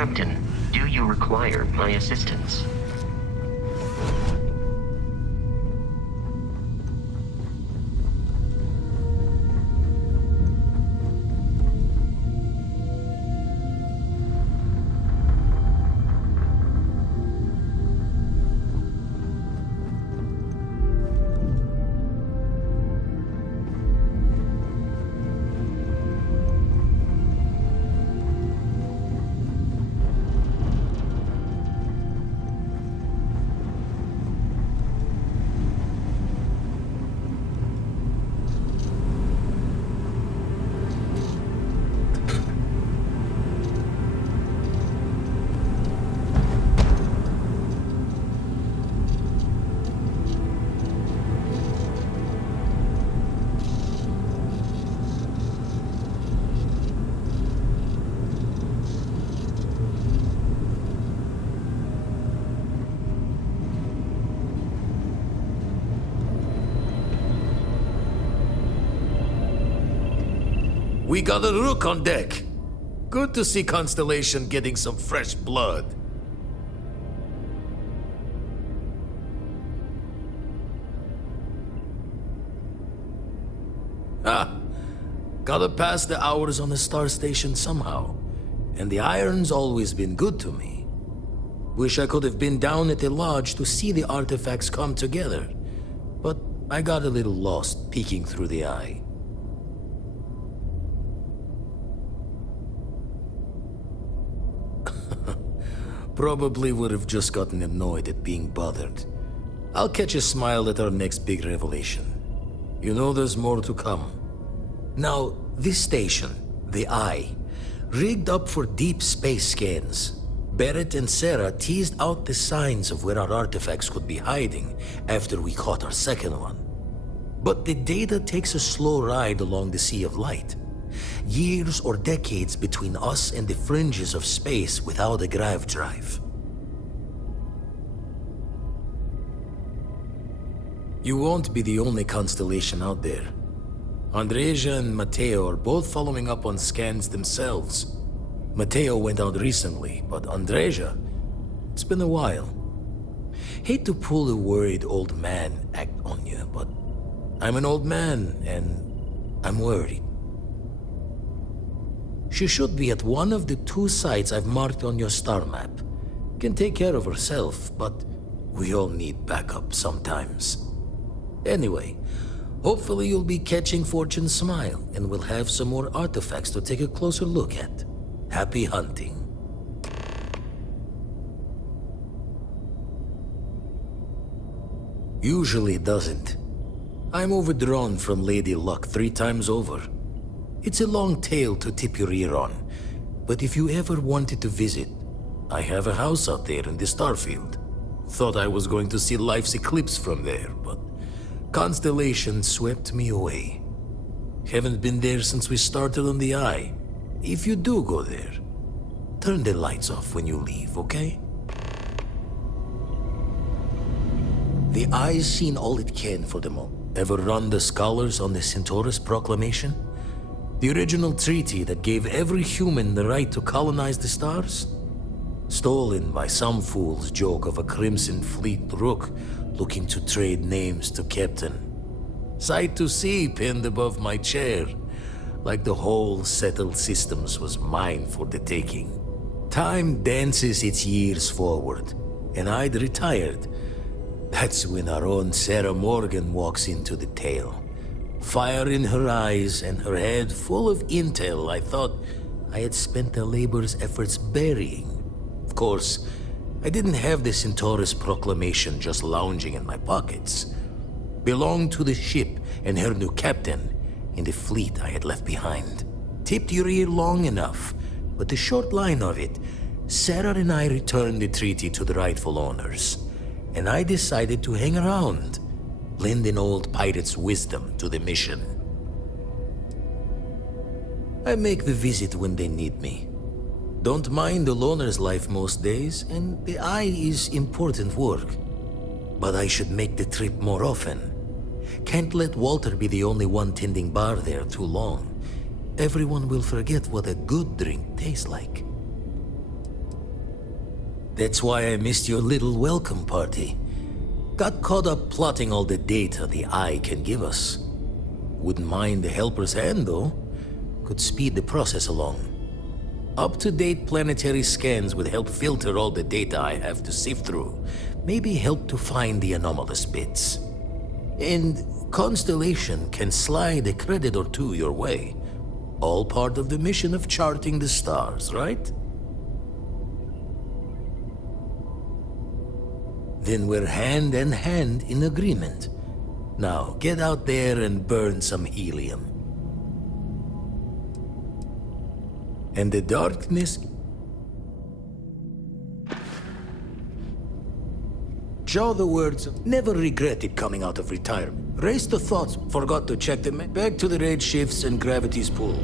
Captain, do you require my assistance? We got a rook on deck. Good to see Constellation getting some fresh blood. Gotta pass the hours on the star station somehow. And the iron's always been good to me. Wish I could have been down at the lodge to see the artifacts come together. But I got a little lost peeking through the eye. Probably would have just gotten annoyed at being bothered. I'll catch a smile at our next big revelation. You know there's more to come. Now, this station, the Eye, rigged up for deep space scans. Barrett and Sarah teased out the signs of where our artifacts could be hiding after we caught our second one. But the data takes a slow ride along the Sea of Light. Years or decades between us and the fringes of space without a grav drive. You won't be the only constellation out there. Andreja and Matteo are both following up on scans themselves. Matteo went out recently, but Andreja, it's been a while. Hate to pull a worried old man act on you, but I'm an old man and I'm worried. She should be at one of the 2 sites I've marked on your star map. Can take care of herself, but we all need backup sometimes. Anyway, hopefully you'll be catching Fortune's smile and we'll have some more artifacts to take a closer look at. Happy hunting. Usually it doesn't. I'm overdrawn from Lady Luck 3 times over. It's a long tale to tip your ear on, but if you ever wanted to visit, I have a house out there in the Starfield. Thought I was going to see life's eclipse from there, but Constellation swept me away. Haven't been there since we started on the Eye. If you do go there, turn the lights off when you leave, okay? The Eye's seen all it can for the moment. Ever run the scholars on the Centaurus Proclamation? The original treaty that gave every human the right to colonize the stars? Stolen by some fool's joke of a Crimson Fleet rook looking to trade names to Captain. Sight to see pinned above my chair, like the whole settled systems was mine for the taking. Time dances its years forward, and I'd retired. That's when our own Sarah Morgan walks into the tale. Fire in her eyes and her head full of intel I thought I had spent the labor's efforts burying. Of course, I didn't have the Centaurus Proclamation just lounging in my pockets. Belonged to the ship and her new captain in the fleet I had left behind. Tipped your ear long enough, but the short line of it, Sarah and I returned the treaty to the rightful owners, and I decided to hang around, lend an old pirate's wisdom to the mission. I make the visit when they need me. Don't mind the loner's life most days, and the Eye is important work. But I should make the trip more often. Can't let Walter be the only one tending bar there too long. Everyone will forget what a good drink tastes like. That's why I missed your little welcome party. Got caught up plotting all the data the Eye can give us. Wouldn't mind a helper's hand, though. Could speed the process along. Up-to-date planetary scans would help filter all the data I have to sift through. Maybe help to find the anomalous bits. And Constellation can slide a credit or two your way. All part of the mission of charting the stars, right? Then we're hand in hand in agreement. Now, get out there and burn some helium. And the darkness... Jaw the words, never regretted coming out of retirement. Race the thoughts, forgot to check them. Back to the raid shifts and gravity's pull.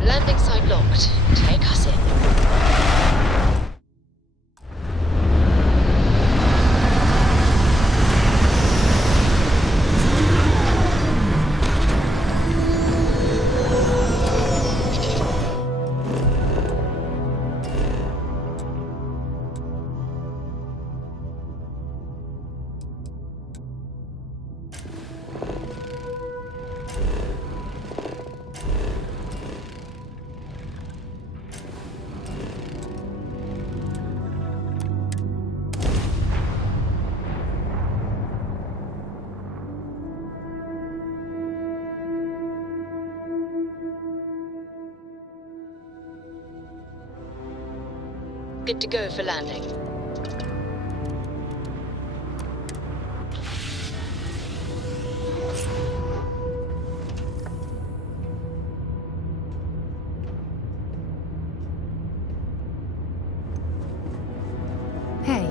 Landing site locked. Take us in. Good to go for landing. Hey.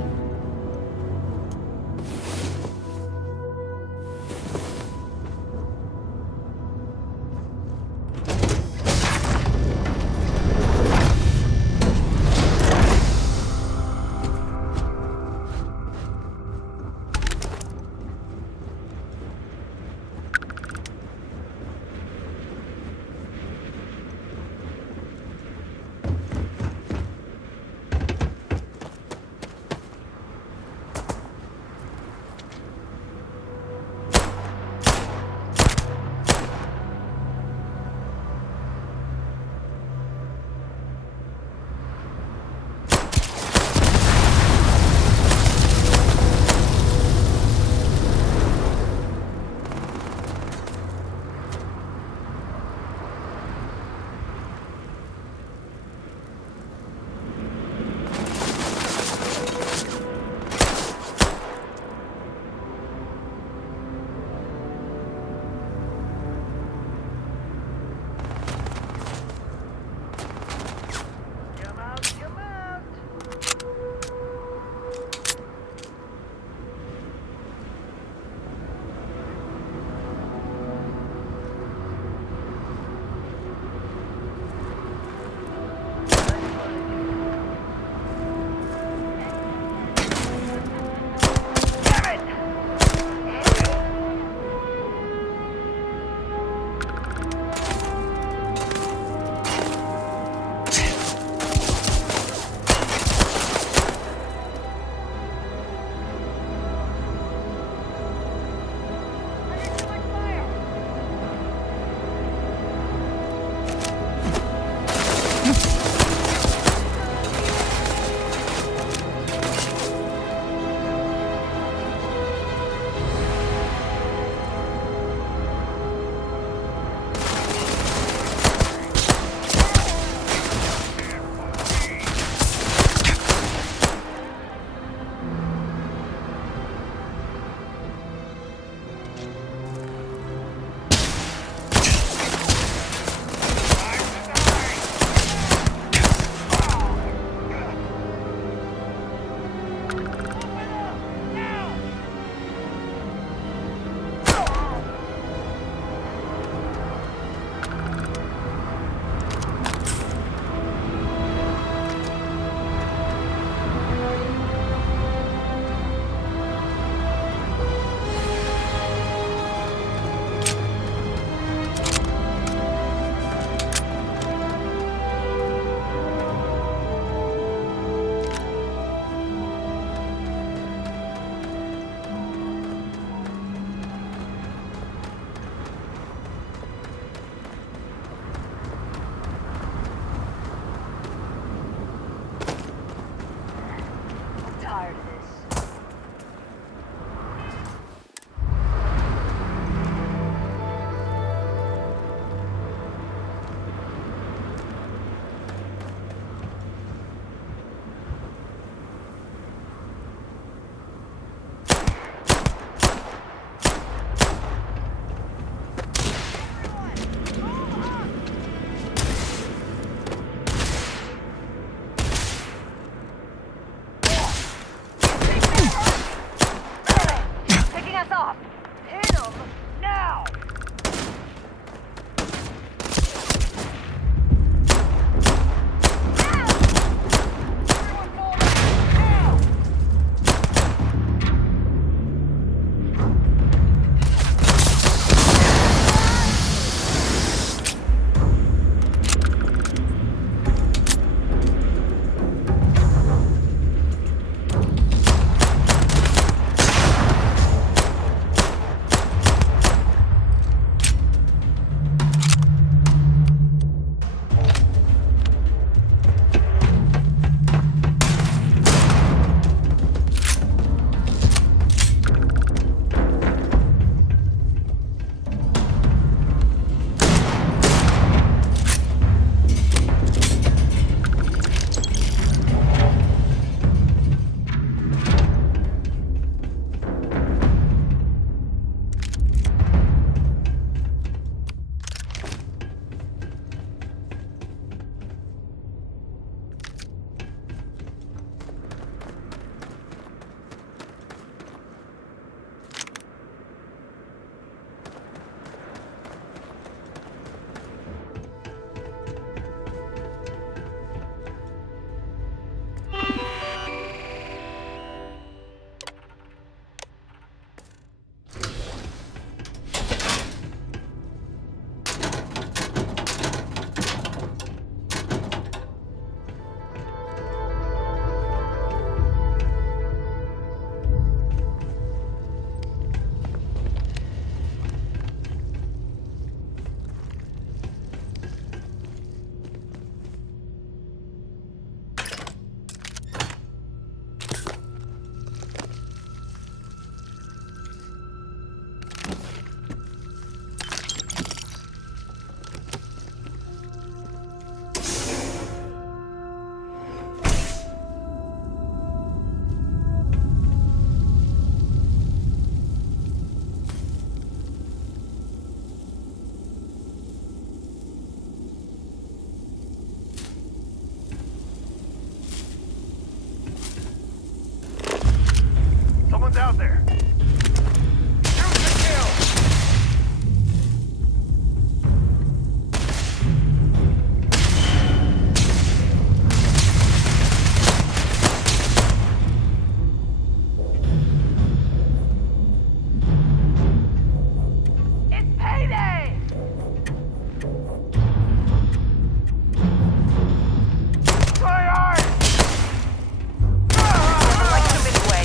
there! Shoot to kill! It's payday! Try hard! Like them anyway.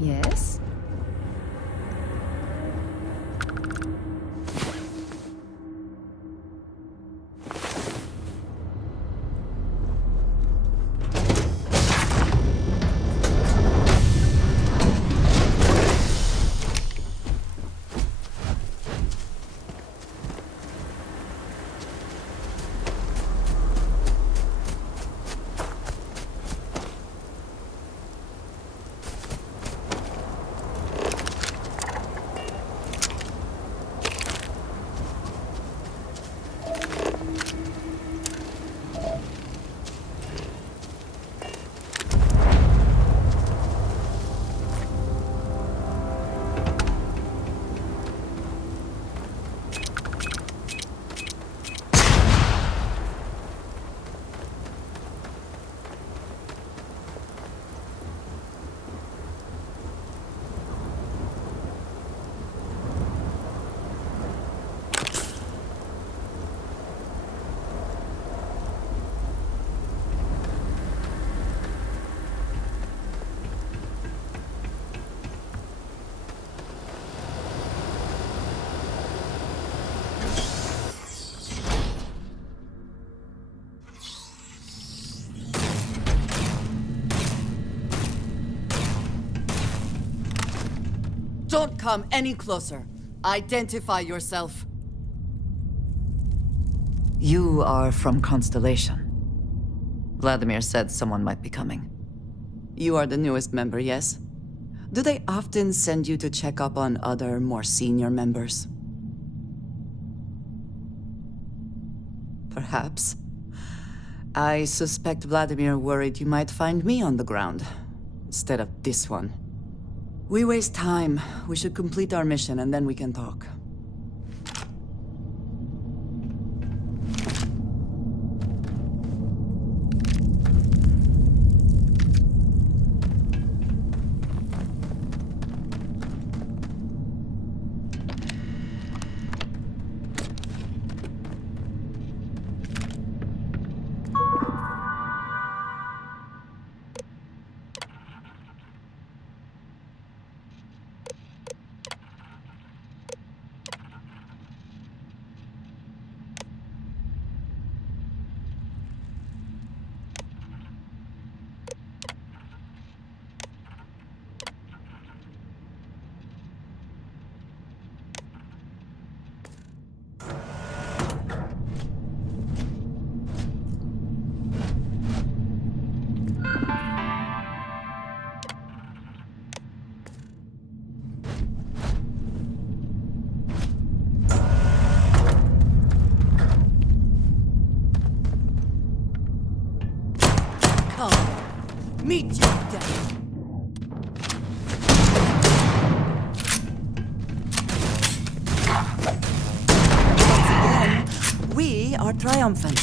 Yes? Don't come any closer. Identify yourself. You are from Constellation. Vladimir said someone might be coming. You are the newest member, yes? Do they often send you to check up on other, more senior members? Perhaps. I suspect Vladimir worried you might find me on the ground, instead of this one. We waste time. We should complete our mission and then we can talk. Meet your death. Once again, we are triumphant.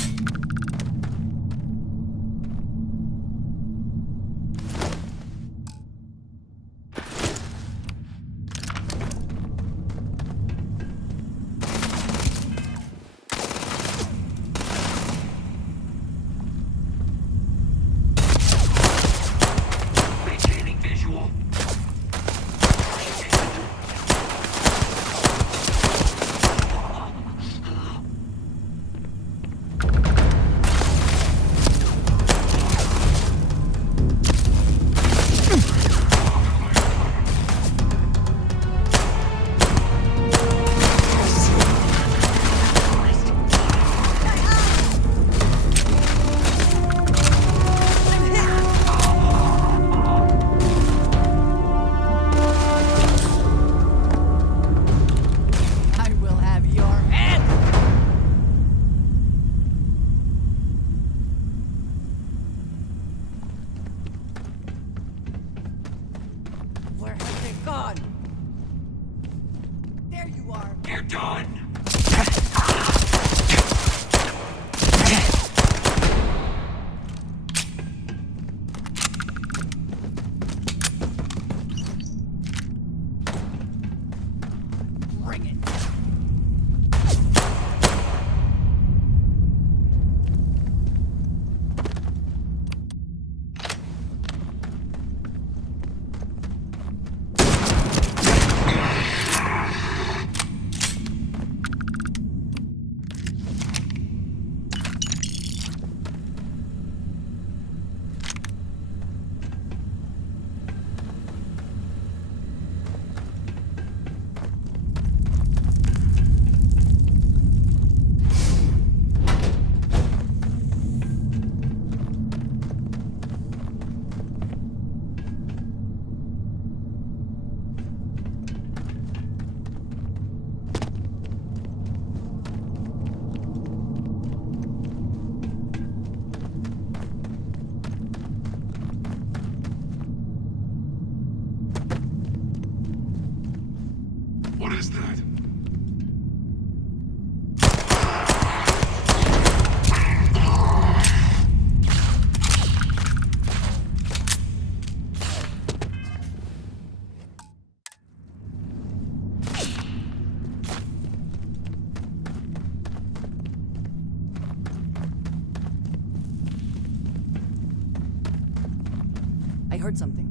heard something.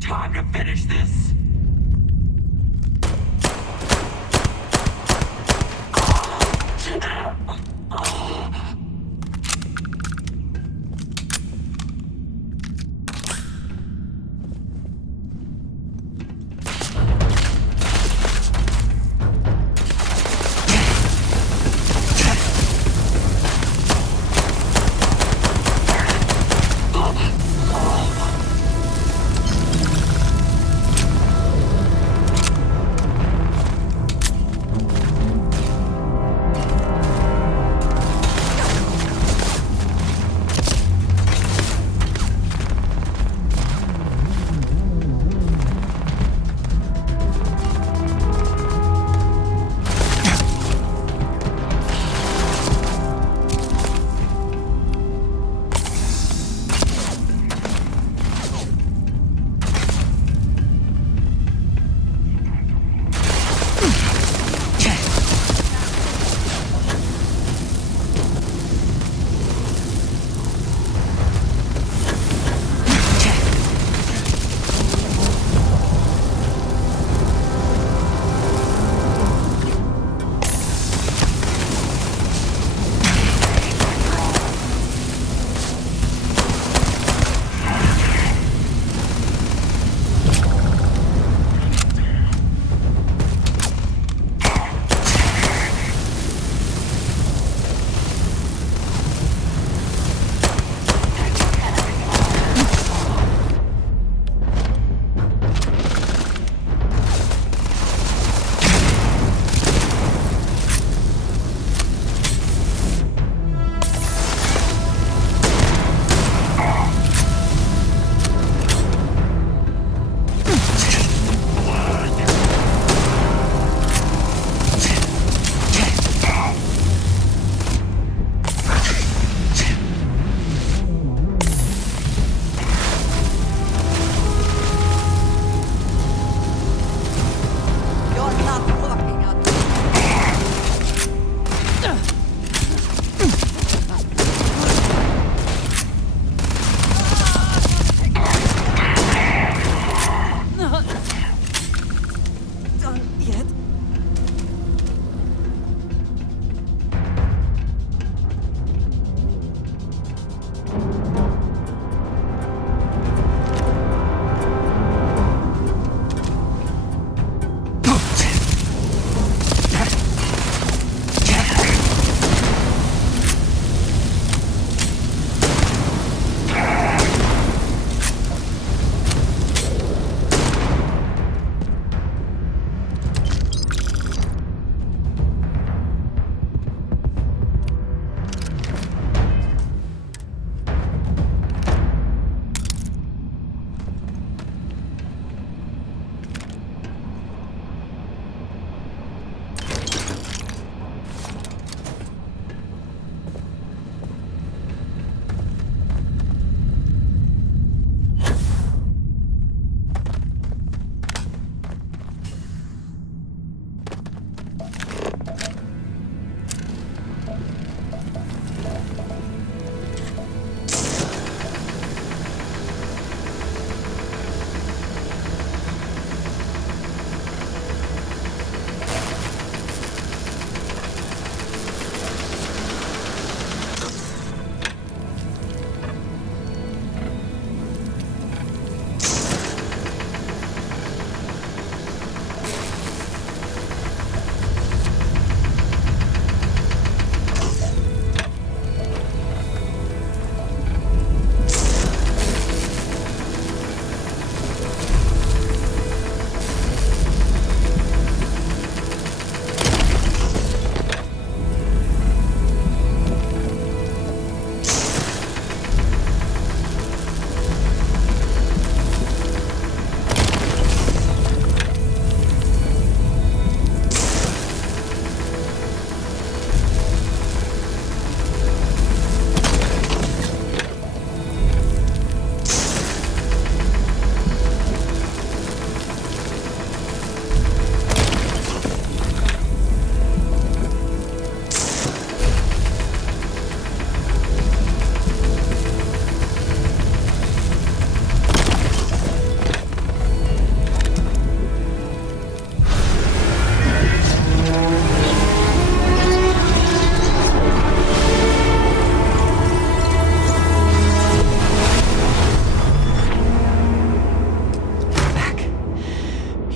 Time to finish this.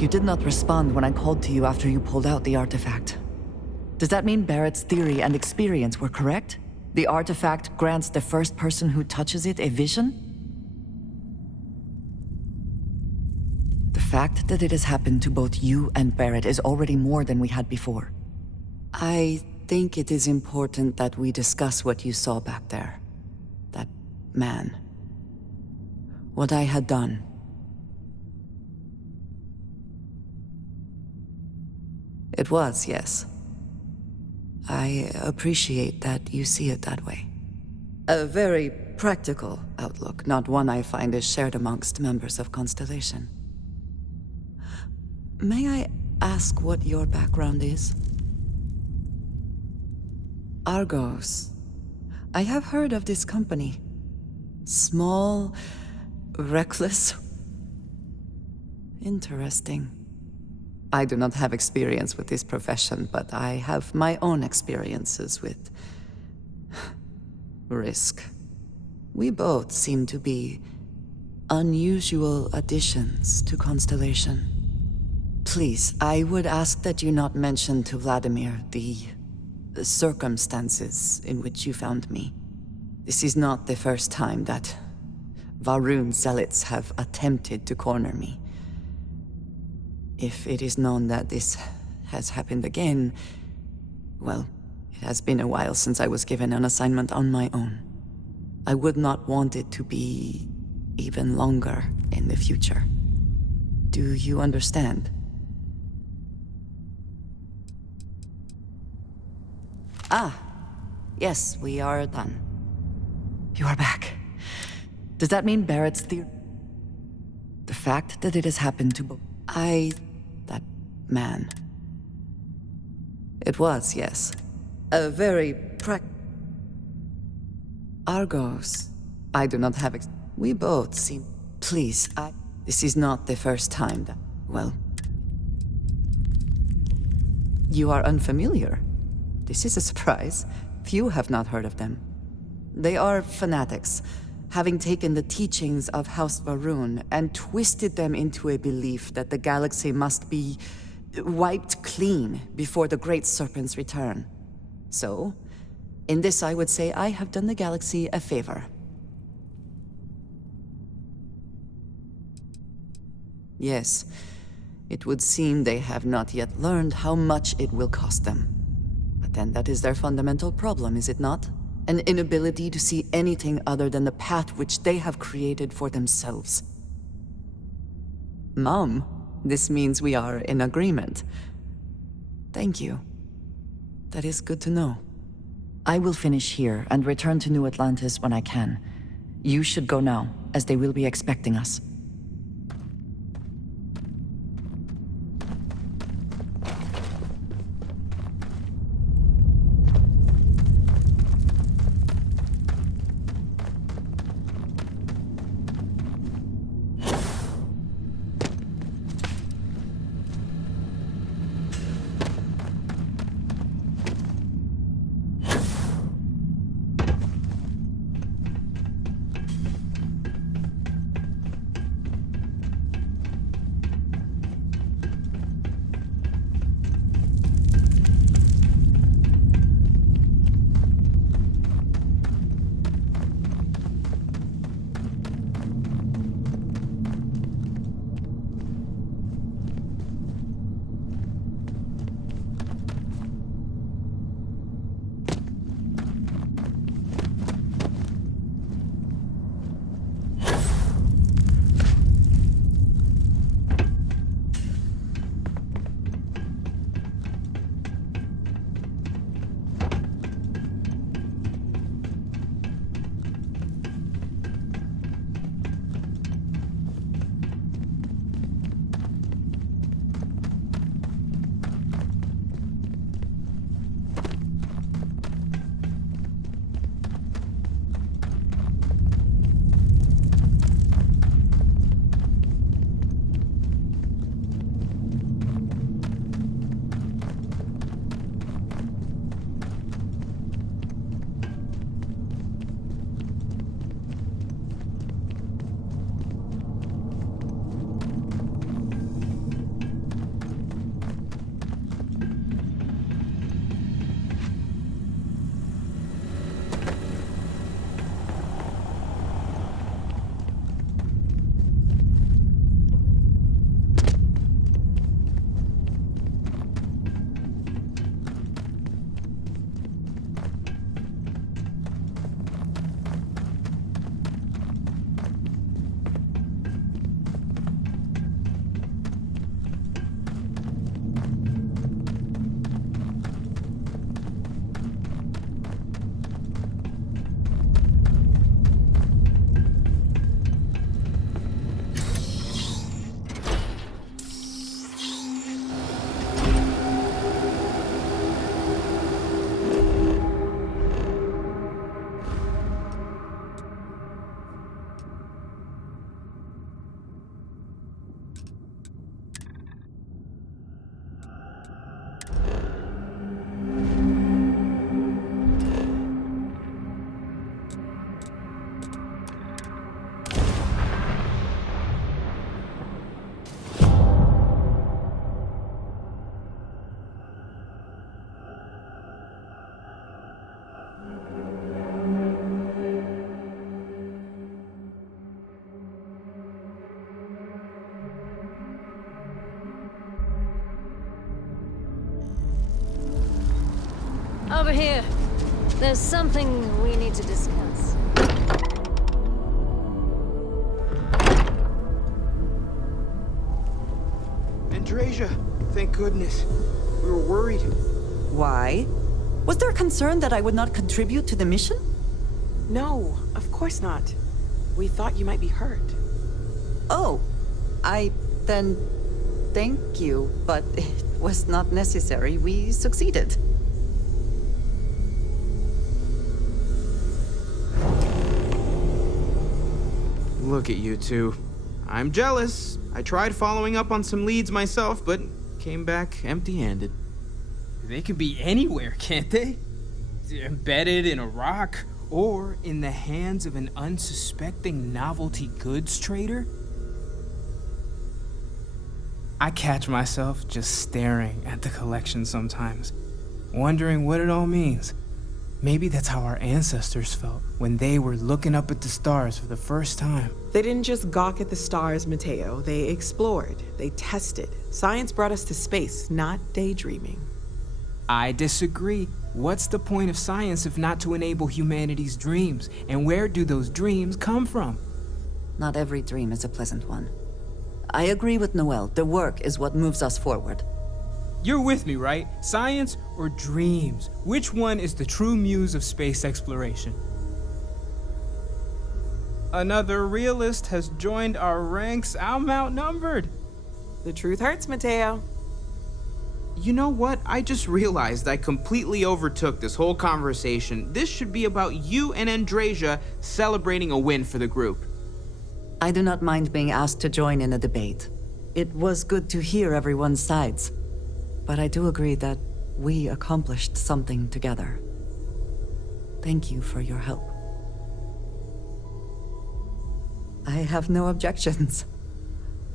You did not respond when I called to you after you pulled out the artifact. Does that mean Barrett's theory and experience were correct? The artifact grants the first person who touches it a vision? The fact that it has happened to both you and Barrett is already more than we had before. I think it is important that we discuss what you saw back there. That man. What I had done. It was, yes. I appreciate that you see it that way. A very practical outlook, not one I find is shared amongst members of Constellation. May I ask what your background is? Argos. I have heard of this company. Small, reckless. Interesting. I do not have experience with this profession, but I have my own experiences with risk. We both seem to be unusual additions to Constellation. Please, I would ask that you not mention to Vladimir the circumstances in which you found me. This is not the first time that Va'ruun zealots have attempted to corner me. If it is known that this has happened again, well, it has been a while since I was given an assignment on my own. I would not want it to be even longer in the future. Do you understand? Ah, yes, we are done. You are back. Does that mean Barrett's theory? The fact that it has happened to that man. It was, yes. A very Argos. I do not have we both seem... Please, this is not the first time that... Well... You are unfamiliar. This is a surprise. Few have not heard of them. They are fanatics, having taken the teachings of House Va'ruun and twisted them into a belief that the galaxy must be wiped clean before the Great Serpent's return. So, in this I would say I have done the galaxy a favor. Yes, it would seem they have not yet learned how much it will cost them. But then that is their fundamental problem, is it not? An inability to see anything other than the path which they have created for themselves. Mom, this means we are in agreement. Thank you. That is good to know. I will finish here and return to New Atlantis when I can. You should go now, as they will be expecting us. Over here. There's something we need to discuss. Andrasia, thank goodness. We were worried. Why? Was there concern that I would not contribute to the mission? No, of course not. We thought you might be hurt. Oh, then thank you, but it was not necessary. We succeeded. Look at you two. I'm jealous. I tried following up on some leads myself, but came back empty-handed. They can be anywhere, can't they? Embedded in a rock, or in the hands of an unsuspecting novelty goods trader? I catch myself just staring at the collection sometimes, wondering what it all means. Maybe that's how our ancestors felt when they were looking up at the stars for the first time. They didn't just gawk at the stars, Mateo. They explored. They tested. Science brought us to space, not daydreaming. I disagree. What's the point of science if not to enable humanity's dreams? And where do those dreams come from? Not every dream is a pleasant one. I agree with Noel. The work is what moves us forward. You're with me, right? Science or dreams? Which one is the true muse of space exploration? Another realist has joined our ranks. I'm outnumbered. The truth hurts, Mateo. You know what? I just realized I completely overtook this whole conversation. This should be about you and Andrasia celebrating a win for the group. I do not mind being asked to join in a debate. It was good to hear everyone's sides. But I do agree that we accomplished something together. Thank you for your help. I have no objections.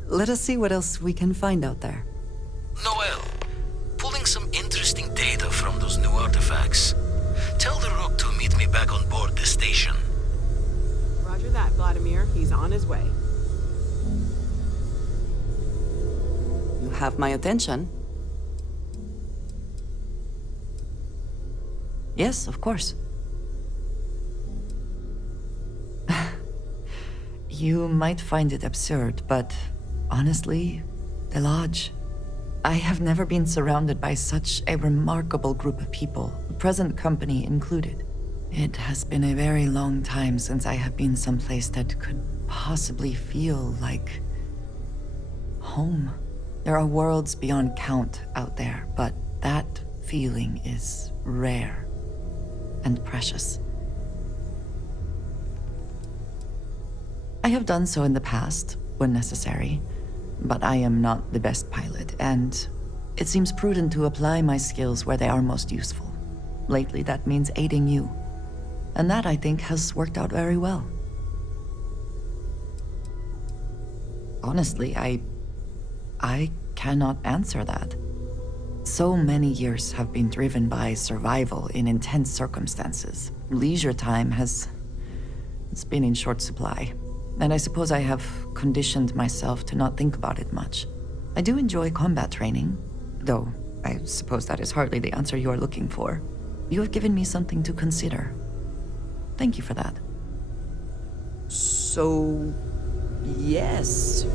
Let us see what else we can find out there. Noel, pulling some interesting data from those new artifacts. Tell the Rook to meet me back on board the station. Roger that, Vladimir. He's on his way. You have my attention. Yes, of course. You might find it absurd, but honestly, the Lodge. I have never been surrounded by such a remarkable group of people, present company included. It has been a very long time since I have been someplace that could possibly feel like home. There are worlds beyond count out there, but that feeling is rare and precious. I have done so in the past, when necessary, but I am not the best pilot, and it seems prudent to apply my skills where they are most useful. Lately, that means aiding you, and that, I think, has worked out very well. Honestly, I cannot answer that. So many years have been driven by survival in intense circumstances. Leisure time it's been in short supply. And I suppose I have conditioned myself to not think about it much. I do enjoy combat training, though I suppose that is hardly the answer you are looking for. You have given me something to consider. Thank you for that. So, yes.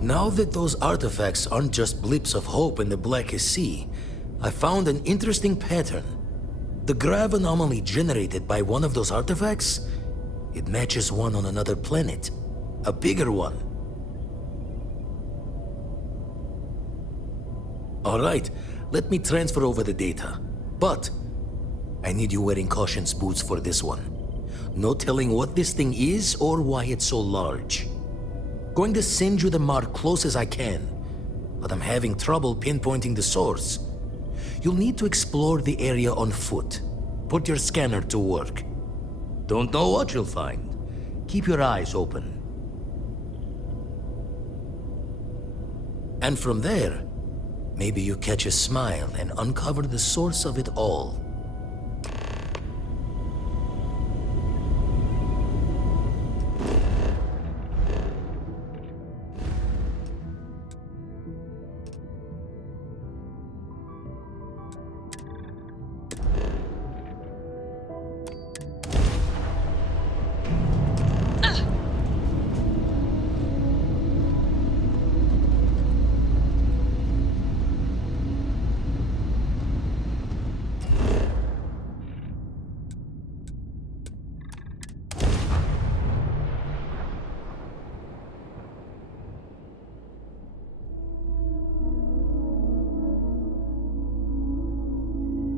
Now that those artifacts aren't just blips of hope in the blackest sea, I found an interesting pattern. The grav anomaly generated by one of those artifacts, it matches one on another planet. A bigger one. Alright, let me transfer over the data. But I need you wearing caution's boots for this one. No telling what this thing is or why it's so large. Going to send you the mark close as I can, but I'm having trouble pinpointing the source. You'll need to explore the area on foot. Put your scanner to work. Don't know what you'll find. Keep your eyes open. And from there, maybe you catch a smile and uncover the source of it all.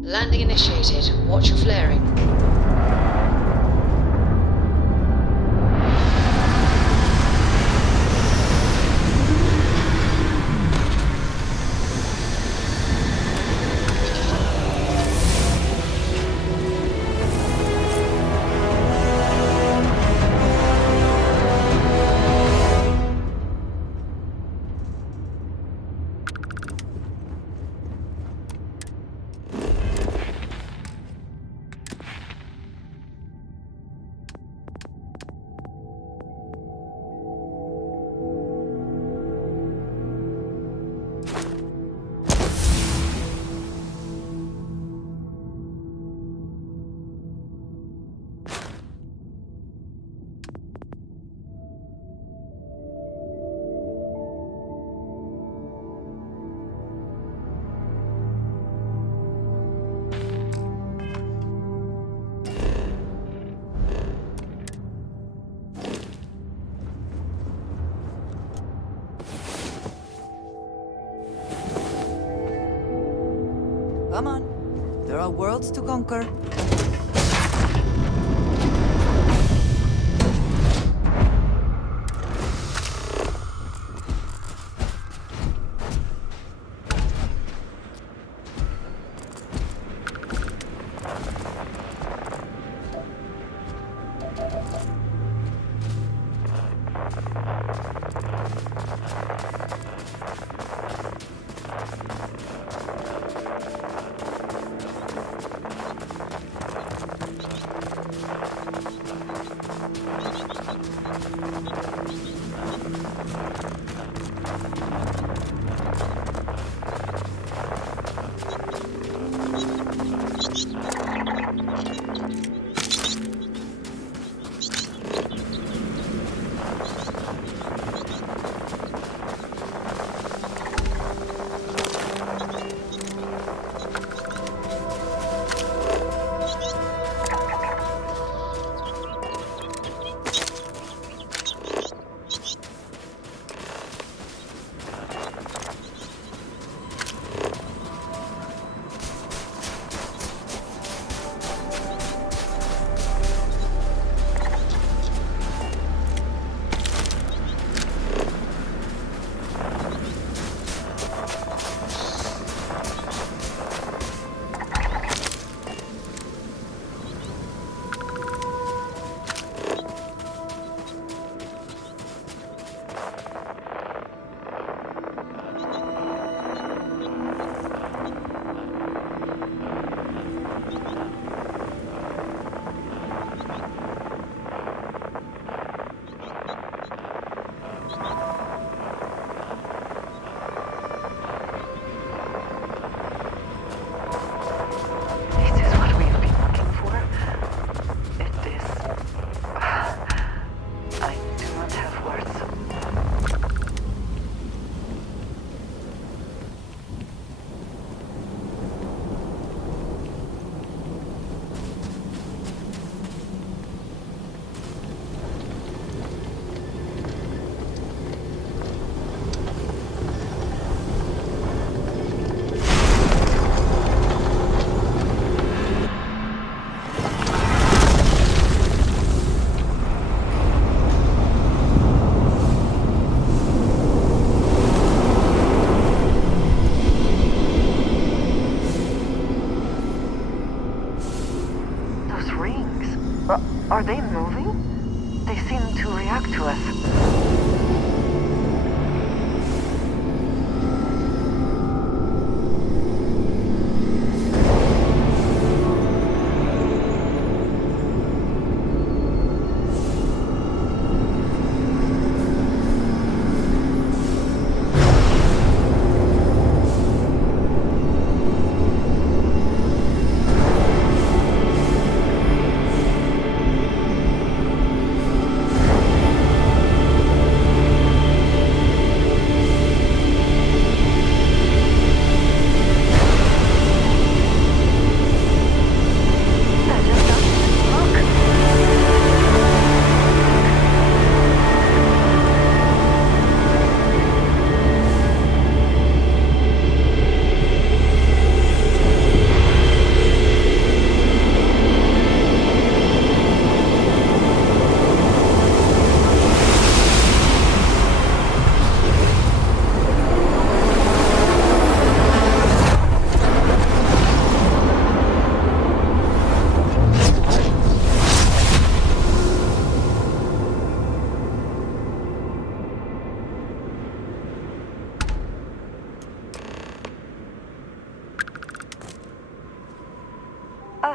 Landing initiated. Watch your flaring. Come on. There are worlds to conquer.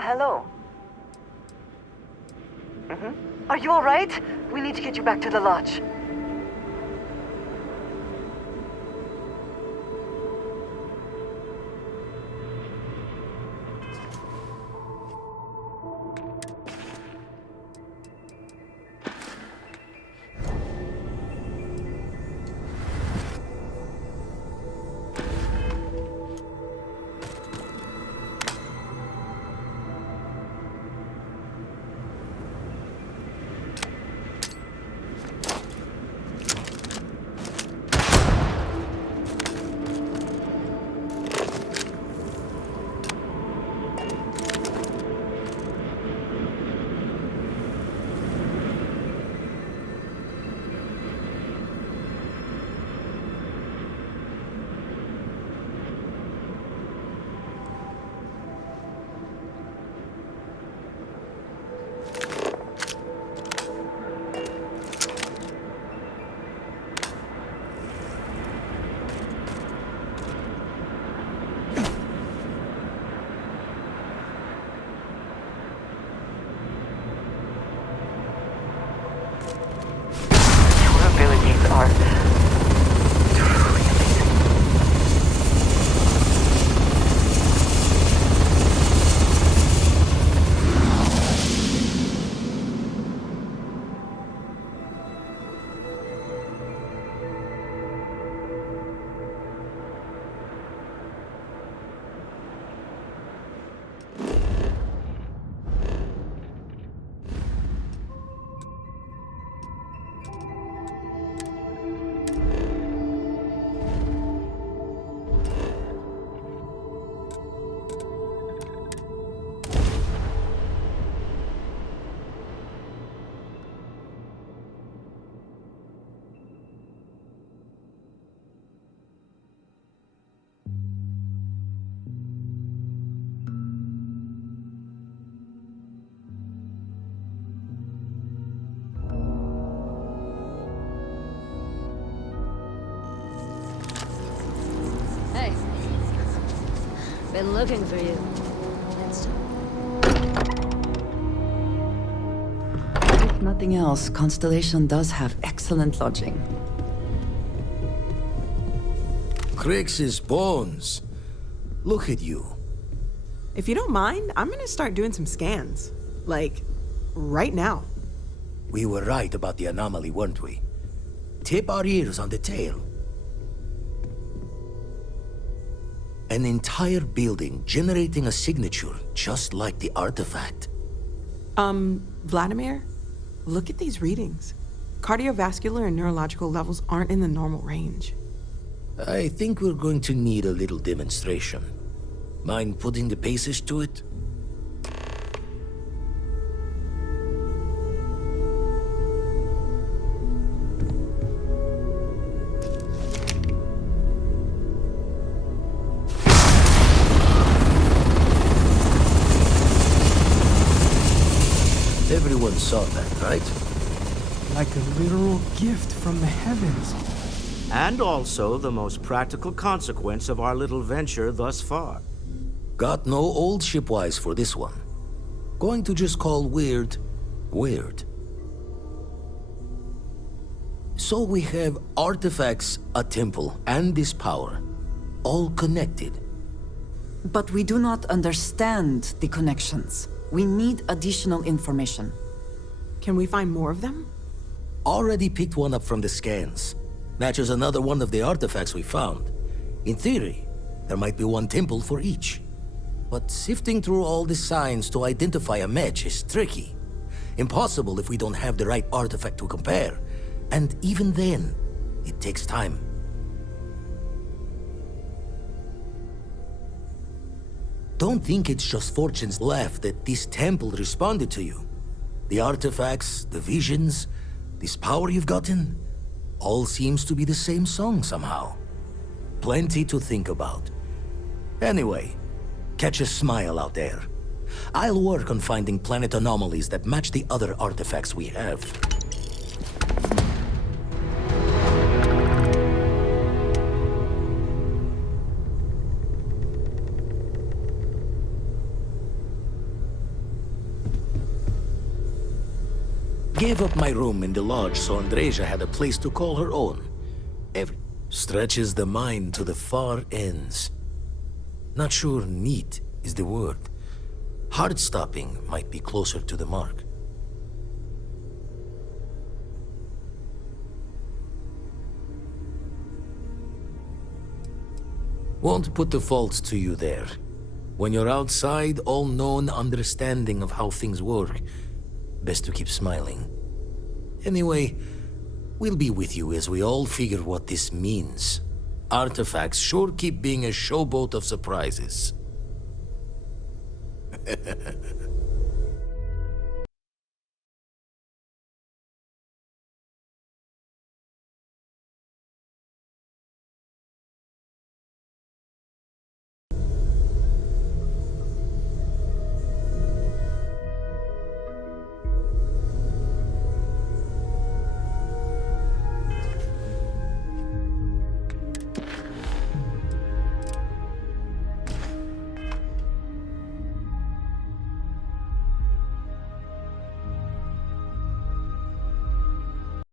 hello. Are you alright? We need to get you back to the lodge. Are truly amazing. Hey. Been looking for you. If nothing else, Constellation does have excellent lodging. Crix's bones. Look at you. If you don't mind, I'm gonna start doing some scans. Like, right now. We were right about the anomaly, weren't we? Tip our ears on the tail. An entire building generating a signature just like the artifact. Vladimir, look at these readings. Cardiovascular and neurological levels aren't in the normal range. I think we're going to need a little demonstration. Mind putting the paces to it? Everyone saw that, right? Like a literal gift from the heavens. And also the most practical consequence of our little venture thus far. Got no old shipwise for this one. Going to just call weird, weird. So we have artifacts, a temple, and this power, all connected. But we do not understand the connections. We need additional information. Can we find more of them? Already picked one up from the scans. Matches another one of the artifacts we found. In theory, there might be one temple for each. But sifting through all the signs to identify a match is tricky. Impossible if we don't have the right artifact to compare. And even then, it takes time. Don't think it's just fortune's laugh that this temple responded to you. The artifacts, the visions, this power you've gotten, all seems to be the same song somehow. Plenty to think about. Anyway, catch a smile out there. I'll work on finding planet anomalies that match the other artifacts we have. Gave up my room in the lodge so Andreja had a place to call her own. Every stretches the mind to the far ends. Not sure neat is the word. Heart-stopping might be closer to the mark. Won't put the fault to you there. When you're outside all known understanding of how things work, best to keep smiling. Anyway, we'll be with you as we all figure what this means. Artifacts sure keep being a showboat of surprises.